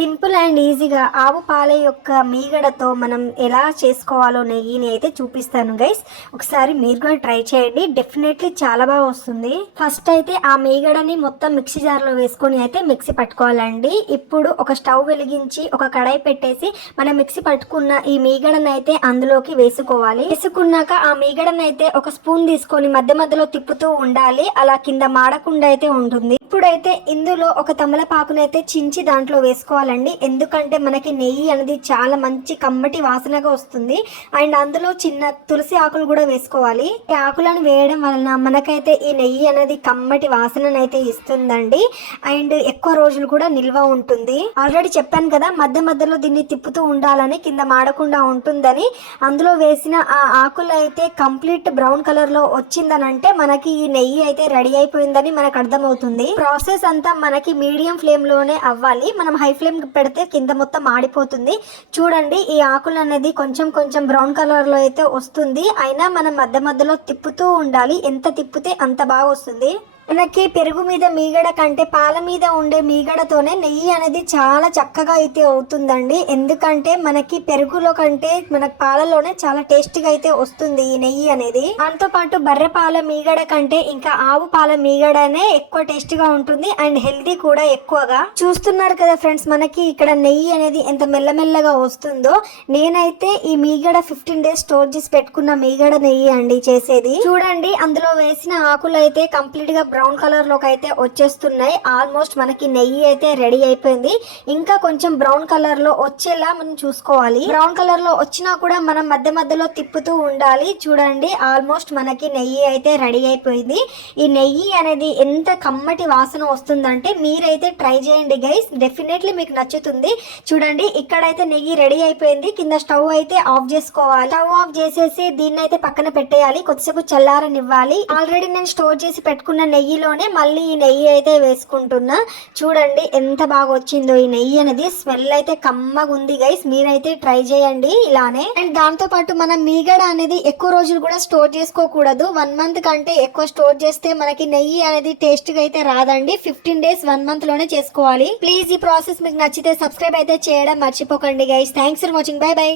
Simple and ఈజీగా ఆవు పాల యొక్క మీగడతో మనం ఎలా చేసుకోవాలో నెయ్యిని అయితే చూపిస్తాను గైస్. ఒకసారి మీరు కూడా ట్రై చేయండి, డెఫినెట్లీ చాలా బాగా వస్తుంది. ఫస్ట్ అయితే ఆ మీగడని మొత్తం మిక్సీ జార్లో వేసుకొని అయితే మిక్సీ పట్టుకోవాలండి. ఇప్పుడు ఒక స్టవ్ వెలిగించి ఒక కడాయి పెట్టేసి మనం మిక్సీ పట్టుకున్న ఈ మీగడని అయితే అందులోకి వేసుకోవాలి. వేసుకున్నాక ఆ మీగడని అయితే ఒక స్పూన్ తీసుకొని మధ్య మధ్యలో తిప్పుతూ ఉండాలి, అలా కింద మాడకుండా అయితే ఉంటుంది. ఇప్పుడైతే ఇందులో ఒక తమలపాకునైతే చించి దాంట్లో వేసుకోవాలండి. ఎందుకంటే మనకి నెయ్యి అనేది చాలా మంచి కమ్మటి వాసనగా వస్తుంది. అండ్ అందులో చిన్న తులసి ఆకులు కూడా వేసుకోవాలి. ఈ ఆకులను వేయడం వలన మనకైతే ఈ నెయ్యి అనేది కమ్మటి వాసననైతే ఇస్తుందండి. అండ్ ఎక్కువ రోజులు కూడా నిల్వ ఉంటుంది. ఆల్రెడీ చెప్పాను కదా, మధ్య మధ్యలో దీన్ని తిప్పుతూ ఉండాలని, కింద మాడకుండా ఉంటుందని. అందులో వేసిన ఆ ఆకులు అయితే కంప్లీట్ బ్రౌన్ కలర్ లో వచ్చిందనంటే మనకి ఈ నెయ్యి అయితే రెడీ అయిపోయిందని మనకు అర్థమవుతుంది. ప్రాసెస్ అంతా మనకి మీడియం ఫ్లేమ్ లోనే అవ్వాలి. మనం హై ఫ్లేమ్ పెడితే కింద మొత్తం ఆడిపోతుంది. చూడండి, ఈ ఆకులు అనేది కొంచెం కొంచెం బ్రౌన్ కలర్ లో అయితే వస్తుంది. అయినా మనం మధ్య మధ్యలో తిప్పుతూ ఉండాలి. ఎంత తిప్పితే అంత బాగా వస్తుంది. మనకి పెరుగు మీద మీగడ కంటే పాల మీద ఉండే మీగడతోనే నెయ్యి అనేది చాలా చక్కగా అయితే అవుతుందండి. ఎందుకంటే మనకి పెరుగులో కంటే మనకి పాలలోనే చాలా టేస్టీగా అయితే వస్తుంది ఈ నెయ్యి అనేది. దాంతో పాటు బర్రె పాల మీగడ కంటే ఇంకా ఆవు పాల మీగడనే ఎక్కువ టేస్టీగా ఉంటుంది అండ్ హెల్దీ కూడా ఎక్కువగా. చూస్తున్నారు కదా ఫ్రెండ్స్, మనకి ఇక్కడ నెయ్యి అనేది ఎంత మెల్లమెల్లగా వస్తుందో. నేనైతే ఈ మీగడ 15 days స్టోర్ చేసి పెట్టుకున్న మీగడ నెయ్యి అండి చేసేది. చూడండి, అందులో వేసిన ఆకులు అయితే కంప్లీట్ గా బ్రౌన్ కలర్ లోకి అయితే వచ్చేస్తున్నాయి. ఆల్మోస్ట్ మనకి నెయ్యి అయితే రెడీ అయిపోయింది. ఇంకా కొంచెం బ్రౌన్ కలర్ లో వచ్చేలా మనం చూసుకోవాలి. బ్రౌన్ కలర్ లో వచ్చినా కూడా మనం మధ్య మధ్యలో తిప్పుతూ ఉండాలి. చూడండి, ఆల్మోస్ట్ మనకి నెయ్యి అయితే రెడీ అయిపోయింది. ఈ నెయ్యి అనేది ఎంత కమ్మటి వాసన వస్తుందంటే మీరైతే ట్రై చేయండి గైస్, డెఫినెట్లీ మీకు నచ్చుతుంది. చూడండి, ఇక్కడైతే నెయ్యి రెడీ అయిపోయింది. కింద స్టవ్ అయితే ఆఫ్ చేసుకోవాలి. స్టవ్ ఆఫ్ చేసేసి దీన్ని అయితే పక్కన పెట్టేయాలి, కొద్దిసేపు చల్లారనివ్వాలి. ఆల్రెడీ నేను స్టోర్ చేసి పెట్టుకున్న నెయ్యిలోనే మళ్ళీ ఈ నెయ్యి అయితే వేసుకుంటున్నా. చూడండి ఎంత బాగా వచ్చిందో ఈ నెయ్యి అనేది. స్మెల్ అయితే కమ్మగా ఉంది గైస్, మీరైతే ట్రై చేయండి ఇలానే. అండ్ దాంతో పాటు మనం మీగడ అనేది ఎక్కువ రోజులు కూడా స్టోర్ చేసుకోకూడదు. 1 month కంటే ఎక్కువ స్టోర్ చేస్తే మనకి నెయ్యి అనేది టేస్ట్ గా అయితే రాదండి. 15 days 1 month లోనే చేసుకోవాలి. ప్లీజ్ ఈ ప్రాసెస్ మీకు నచ్చితే సబ్స్క్రైబ్ అయితే చేయడం మర్చిపోకండి guys. Thanks for watching. By by.